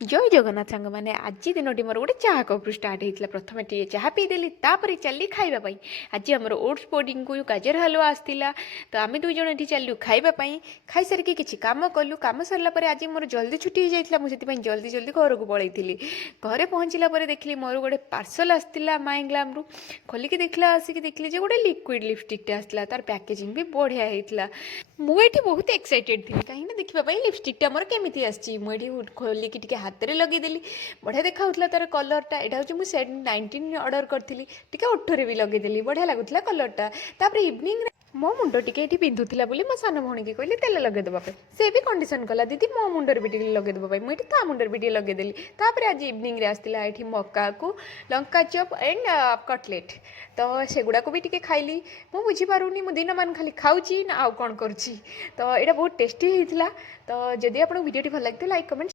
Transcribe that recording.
जय जगन्नाथ सांग मैंने आज दिन मोर गोटे चाह कप्रू स्टार्ट होता प्रथम टे चाह पीदेली तापर चली खावाई। आज आम ओट्स पुडिंग को गाजर हलवा आसला तो आम दुई जन ये चलू खावाई। खाई सारिक किसी कम कलु कम सरला आज मोर जल्दी छुट्टी हो जाता मुझे जल्दी जल्दी घर को पलैली। घरे पहुँचला देखिली मोर गोटे पार्सल आसला माई ग्लाम रु खोलिकी देखला आसिक देखिली जो गोटे लिक्विड लिपस्टिकटे आसला तार पैकेजिंग भी बढ़िया होता। मुझे बहुत एक्साइटेड थी कहीं देखा लिपस्टिकटा मोर केमी आसी खोलिकी टी हाथ में लगेदेली बढ़िया देखा तार कलरटा यहाँ हूँ मुझे 19 ऑर्डर करी टी ओठरे भी लगेदेली बढ़िया लगुला कलरटा। तापर इवनिंग मो मुंड टी पिंधुला मो सान भौणी की कहली तेल लगेदेवाई से भी कंडीशन कला दीदी मो मुंडर भी लगेदेवाई मुझे ता मुंडर भी लगेदेली। तापर आज इवनिंग आसला ये मका को लंका चप एंड कटलेट तो सेगुड़ा को भी टी खाइली। मु बुझीपारूनी मु दिन मान खाली खाऊँ ना आउ कौन करुँची तो यहाँ बहुत टेस्टी होता। तो जदि आपको वीडियो भल लगे लाइक कमेंट